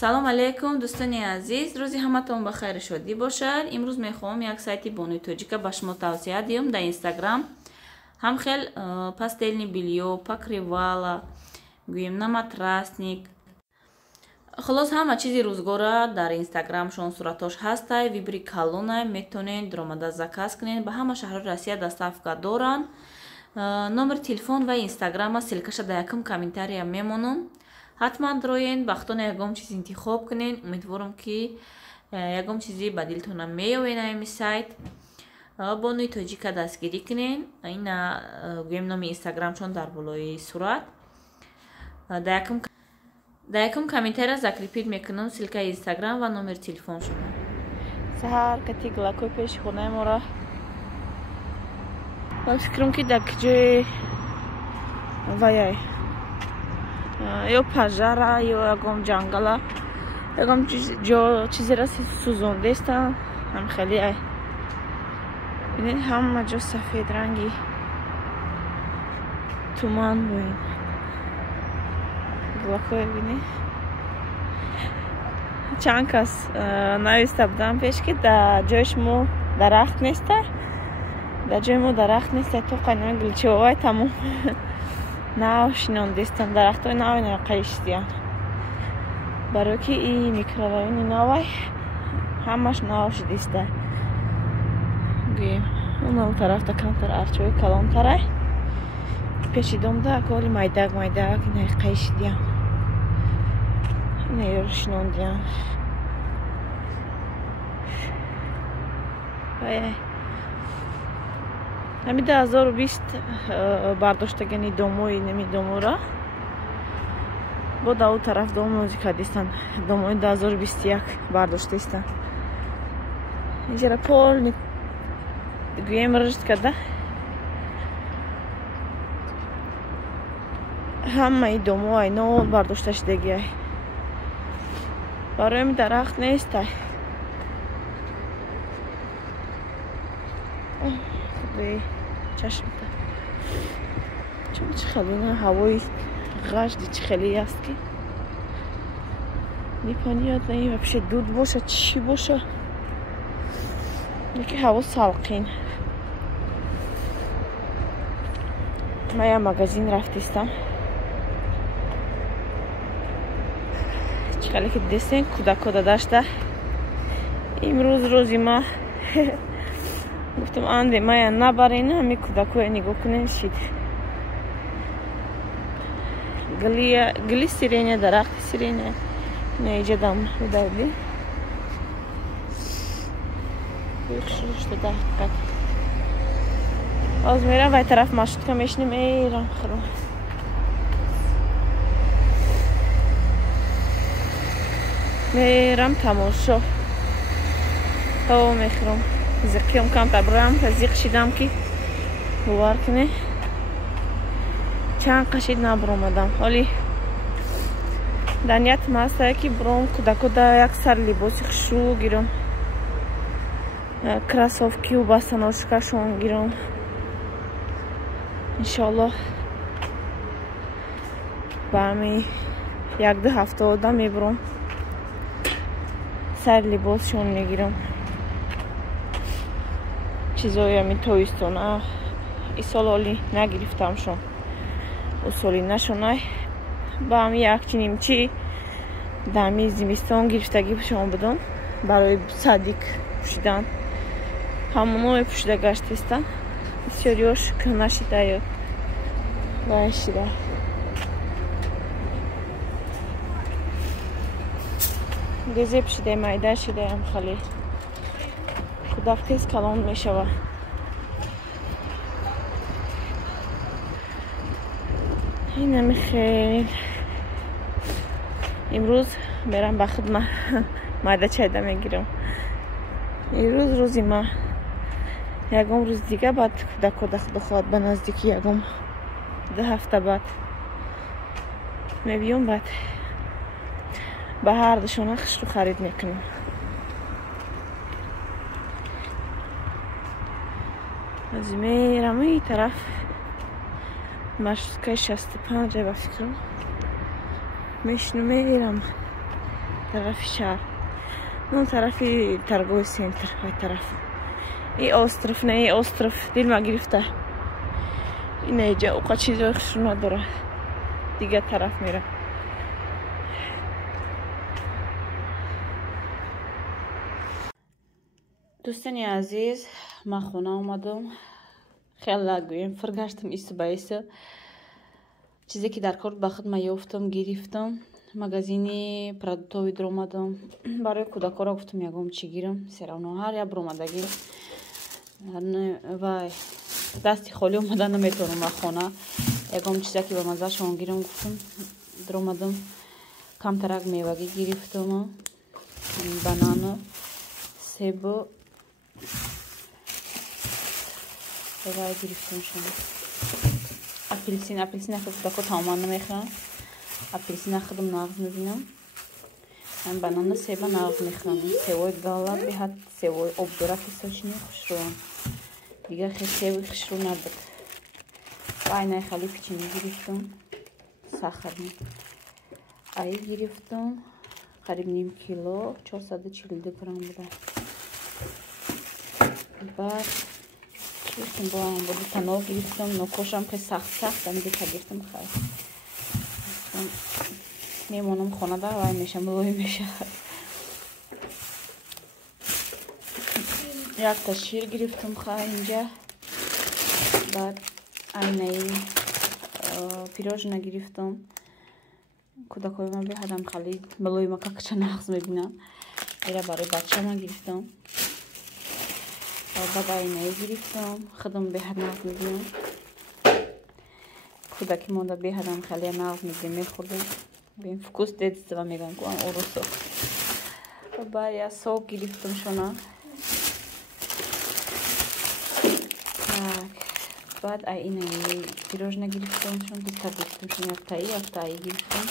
салом алейкум дӯстони азиз, рӯзи ҳаматон ба хайру шодӣ бошад. имрӯз мехоҳам як сайти бонуи тоҷика ба шумо тавсия диҳам дар инстаграм. ҳам хел пастелни бельё, покривала, гӯем на матрасник, холос ҳама чизи рӯзгора дар инстаграмшон суратош ҳастай. вибри калонай метонед ромада заказ кунед. ба ҳама шаҳрҳои Россия доставка доранд. номери телефон ва инстаграма ссилкаша дар якум комментария мемонам. ҳатман дроен бахтона ягон чиз интихоб кунед. умедворам ки ягон чизи ба дилтона меёвед ами сайт. бонуи тоҷика дастгирӣ кунед. ина гӯем номи инстаграмшон дар болои сурат. дар якум комментария закрепид мекунам ссилкаи инстаграм ва номери телефоншон. саҳар кати глакои пеши хонаи мора. ман фикрам ки дар ҷои ваяй ё пажара ё ягон ҷангала ягон чизера сӯзондестан. ҳам хеле бинед ҳама ҷо сафед ранги туман буин глакои бинед. чанд кас нависта будам пеш ки дар ҷои шумо дарахт неста. дар ҷои мо дарахт неста. то қайнои гулчаҳои тамом наошинон дестан. дарахтҳои нави нақаиштиян. барои ки и микрорайони навай ҳамаш наошидиста. гӯем онал тарафта камтар арчҳои калонтарай пеши домда аколи майдак нақаишидиян. ина ёршинондиян. ҳами 2020 бардоштагани домои нами домора бо даву тараф дом нозик кардистан. домои 2021 бардоштаистан. инҷара полни гӯем ришт карда ҳамаи домои нов бардошта шудагиай. барои дарахт нестай. чашмта чун чӣ хеле ҳавои ғажди чӣ хеле аст ки непонятно. ин вообще дуд боша чӣ боша. яки ҳаво салқин. ман я магазин рафтистам. чӣ хеле ки дестен кӯдако дадашта имруз лозима гуфтам анде мая набарен ҳами кӯдакоя нигоҳ кунен шид гили сирене дарахти сирене наиҷадам удади шуда ҳақиқат. ҳозир мерам вай тараф маршрутка мешинем. мерам хӯрам мерам тамошо то мехӯрам. зиқиём камтар бурам зиқ шидам ки бовар куне чанд қашид набуромадам. ҳоли дар ниятам ҳастае ки буром кӯдакода як сар либоси хушрӯ гирам. кросовкию босоножкашон гирам. иншоаллоҳ ба ҳами 1-2 ҳафта ода мебурам сар либосшон мегирам. чизои ами тоистона исол оли нагирифтамшон. усоли нашонай ба ами якчи нимчи дами зимистон гирифтагӣ пӯшон будам барои садик пӯшидан. ҳамонои пӯшида гаштистан. бисёриҳо шукр нашидаю вайшида. гезе пӯшидаи майда шидаям хали кӯдак тез калон мешава. инами хел имрӯз мерам ба хидма майдачайда мегирам. имрӯз рӯзи ма ягон рӯз дига баъд кӯдакода худо хоҳад ба наздики 1-2 ҳафта баъд мебиём. баъд ба ҳар душона хушрӯ харид мекунам. аз мерам ин тараф маршруткаи 65 ба фикрам мешинам. мерам طرف شهر اون طرفی торговый центр های طرف این остров نه این остров دل ما گرفته این اینجا اوقا چیزای خوشو نداره دیگه طرف میره دوستانی عزیز من خونه اومدم خیلی گویم فرگشتم ایسو با ایسو چیزی که در کار بخد ما یافتم گرفتم магазини продуктови дро омадам барои кӯдакоро гуфтам ягом чӣ гирам серавно ҳар як бромадаги вай дасти холӣ омада наметавонам ба хона ягом чизе ки ба маззашон гирам гуфтам дро омадам камтарак мевагӣ гирифтам банана себу вай гирифтам шумо апелсин ака кӯдако тамоман намехӯрам апельсин худам нағз мебинам банана себа нағз мехӯрам севои гала беҳад севои обдора кисочини хушрӯам дигар хел севои хушрӯ набуд айнаи хали печени гирифтам сахарни ай гирифтам қариб ним кило 442 грамм буда баъд гирифтам боду таноб гирифтам нокошам ки сахт амдика гирифтам хай میمونم خونه در وای میشه ملوی میشه یک تا شیر گرفتم خواه اینجا بعد اینه پیروژنا گرفتم کودکای من بهادم خیلی ملوی ما که چه نقص میبینم ایره برای بچه من گرفتم بعد اینه گرفتم خودم بهاد نقص میبینم کودکی مونده بهادم خیلی نقص میبینم میخوردم ببین فکوس دیدسته و میگم که اون روسو بعد یا سوق گرفتم شونا بعد اینه پیروژنا گرفتم شون دوتا گرفتم شون یک تایی گرفتم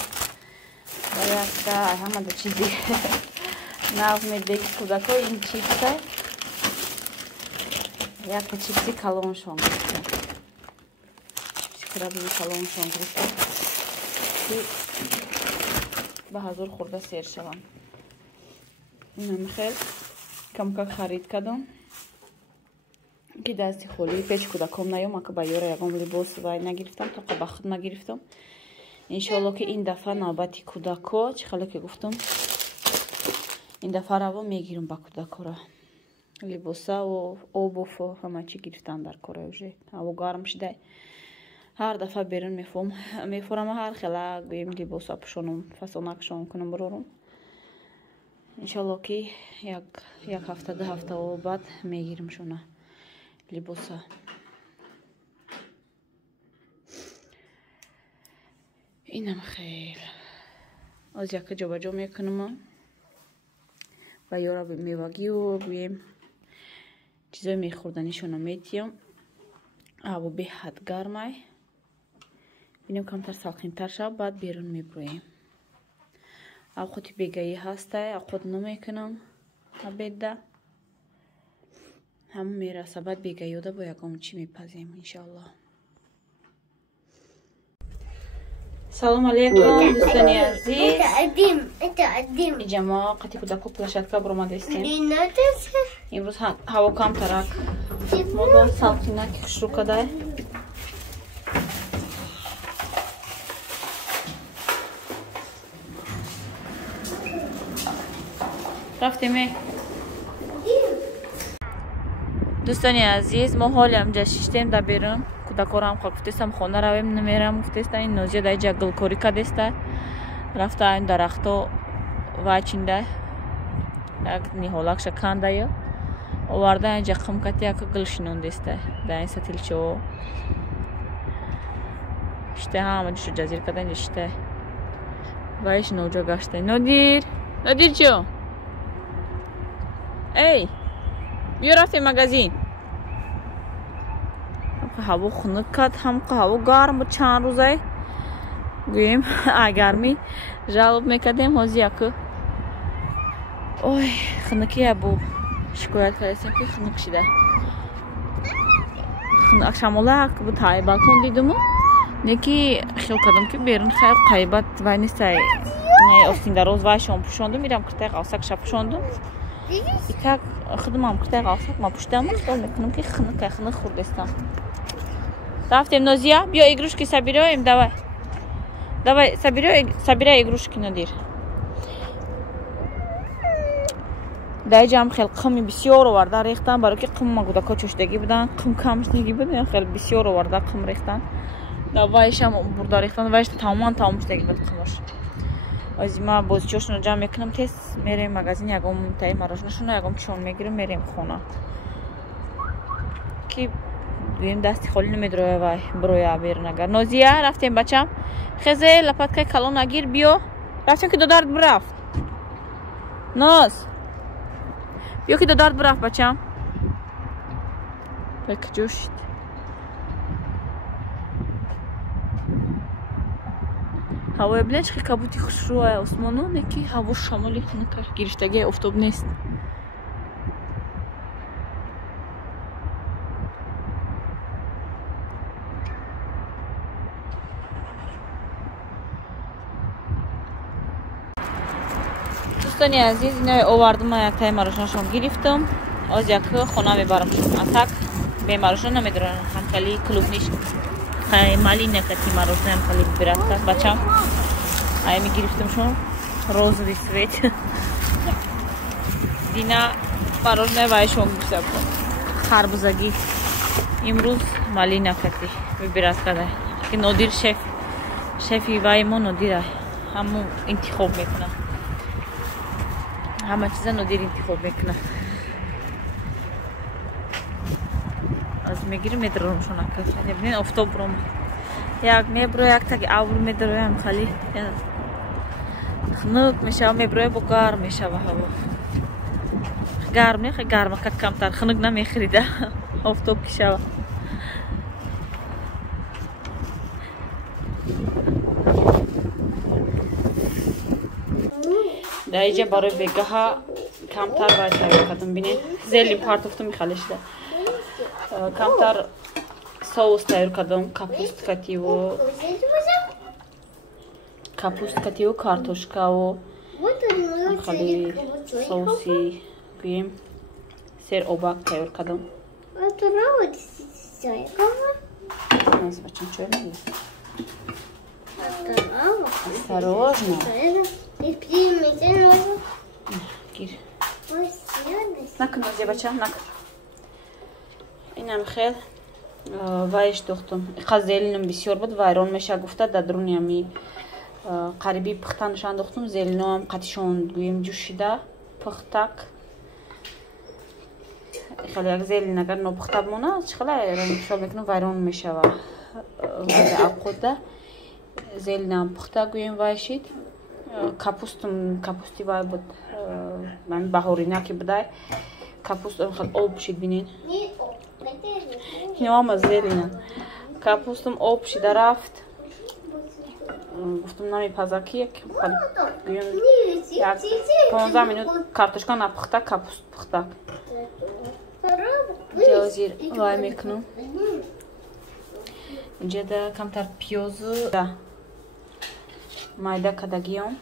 و یک تا همه دو چیزی ناز میده که کودکو این چیپسه یک تا چیپسی کلون شون گرفتم چیپسی کرابی کلون شون گرفتم به حضور خورده سیر شوم اینم خیلی کم خرید کردم که دستی خولی پیچ کودکم نیام که با یاره یکم لباس وای نگرفتم تا به خود نگرفتم انشالله که این دفعه نوبتی کودکو چه خیلی که گفتم این دفعه رو میگیرم با کودکو را لباسا و اوبوف و همه چی گرفتم در کاره اوجه هوا گرم شده هر دفعه بیرون میفورم هر خیلی گویم لباسا پوشونم فسونکشون کنم برورم انشالله که یک هفته 2 هفته و بعد میگیرم شونه لباسا اینم خیر از یک جا به جا میکنم و یارا میوگی و گویم چیزای میخوردنیشون میتیم هوا به حد گرمه بینیم کمتر سالخین تر شد بعد بیرون میبرویم خودی بگایی هسته خود نمیکنم بیده همون میرسه بعد بگایی ده با یکم چی میپزیم انشالله سلام علیکم دوستانی عزیز اینجا ما قطی کودکو پلشتکا برامده استیم امروز هوا کم ترک موضوع سالخینه که شروع کده رفتیم دوستانی عزیز ما حالی همجا شیشتیم در بیرون کودکارم خواه گفتستم خونه رویم نمیرم گفتستم این نوزیه در اینجا گلکاری کدسته رفته این درختو وچینده یک نیحولک شکنده یا آورده اینجا قمکتی یک گل شنوندسته در این ستیلچو شته همه جوشو جزیر کده اینجا شته وایش نوجا گشته نادیر چو ای بیا رفتیم مغازین هوا خنک کد هم هوا گرم بود چند روزه گویم گرمی جلب میکردیم هازی اکو اوی خنکی بود شکایت کردیم که خنک شده شماله بود های بالکن دیدم نکی خیل کردم که بیرون خیلی قیبت و نیسته не остиндароз вайшон пушондум мирам киртаи қавсакша пушондум итак хидмам киртаи қавсак ма пуштам хол мекунам ки хинак хурдестам рафтем нозия биё игрушки собираем давай собирай игрушки Нодир даиҷам хел қими бисёр оварда рехтан барои ки қим кудако чӯшдагӣ будан қим камшдагӣ будан хел бисёр оварда қим рехтан вайшам бурда рехтан вайш тамоман тамом шудагӣ буд қимош озима бозичошуно ҷамъ мекунам тез мерем магазин ягом таи мороженашуно ягом чишон мегирем мерем хона ки гӯем дасти холӣ намедроя вай бироя берун агар нозия рафтем бачам хезе лапаткаи калон агир биё рафтем ки додард бирафт ноз биё ки додард бирафт бачам вай куҷо шуд ҳавои билан чӣ кабути хушрӯа осмононе ки ҳаво шамоли хунука гирифтагии офтоб нест дӯстони азиз инои овардима яктаи мороженашон гирифтам оз як хона мебарам атак бе морожена намедорам ҳамхели клубниш малинакати морожена ҳамхели биратка бачам ами гирифтам шон розовый цвет дина мороженаи вайшон гусакон харбузагӣ имруз малинакати биратка ки Нодир шефи вай мо Нодира ҳамун интихоб мекунад ҳама чиза Нодир интихоб мекунад аз мегирим медаромшон акабин офтоб ром як мебро яктаги авр медароям хали хнук мешава меброя бо гарм мешава ҳаво гарм не хеле гарм как камтар хнук намехирида офтоб кишава даиҷа барои бегаҳа камтар вай тайёр кардам бинед зели партофту михалешда камтар соус тайёр кардам капусткативу картошкаву хали соуси гӯем серобак тайёр кардам осторожно гир накун озия бача накун инам хел вайш духтум иқа зелинам бисёр буд вайрон меша гуфта дар дуруни ами қариби пухтанашан духтум зелиноам қатишон гӯем ҷӯшида пухтак хеле як зелин агар нопухта бимона чихела ранг мекунам вайрон мешава авқуда зелинам пухта гӯем вайшид капусти вай буд баҳоринаки будай капустам хел об шид бинед инама зелина капустам об шида рафт гуфтам намепазаки гӯем як 15 минут картошка напухта капуст пухтак ҷозир вай мекунам инҷада камтар пиёзу майда кардагиам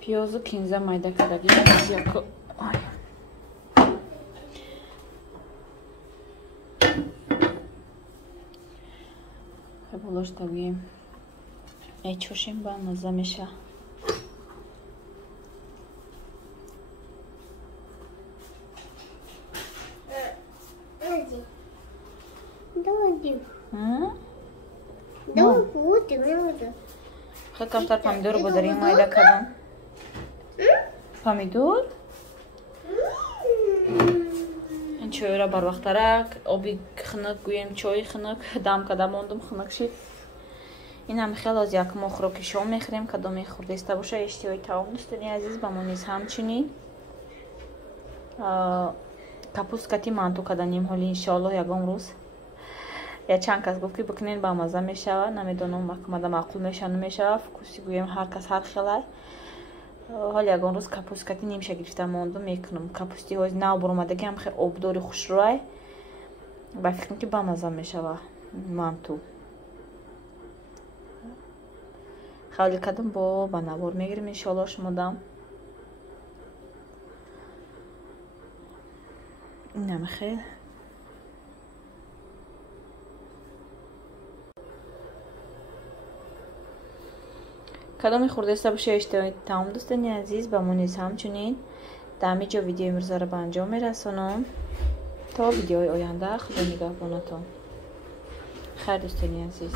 пиёзу кинза майда кардагиам болоштагием мечӯшем ба мазза меша хеле камтар помидор бодарим майда кардам помидор чойра барвақтарак оби хинак гӯем чои хинак дам када мондум хинак шид инам хел аз як моҳ хӯроки шом мехӯрем кадоме хурдеста боша иштиҳои таом дӯстони азиз ба мо низ ҳамчунин капусткати манту каданем ҳоли иншоаллоҳ ягон рӯз я чанд кас гуфт ки бикунен ба мазза мешава намедонам мада маъқул меша намешава вкуси гӯем ҳар кас ҳар хелай ҳол ягон рӯз капусткати нимша гирифта мондум мекунам капустиҳои нав баромадаги ҳам хеле обдори хушрӯай ба фикрам ки ба мазза мешава манту хавли кардам бо ба навор мегирем иншоалло шумодам. инам хел кадоми хурдаиста бошед иштиҳои тамом дӯстони азиз ба мо низ ҳамчунин дар ҳамин ҷо видеои имрӯзаро ба анҷом мерасонам. То видеои оянда худо нигаҳбонатон. хайр дӯстони азиз.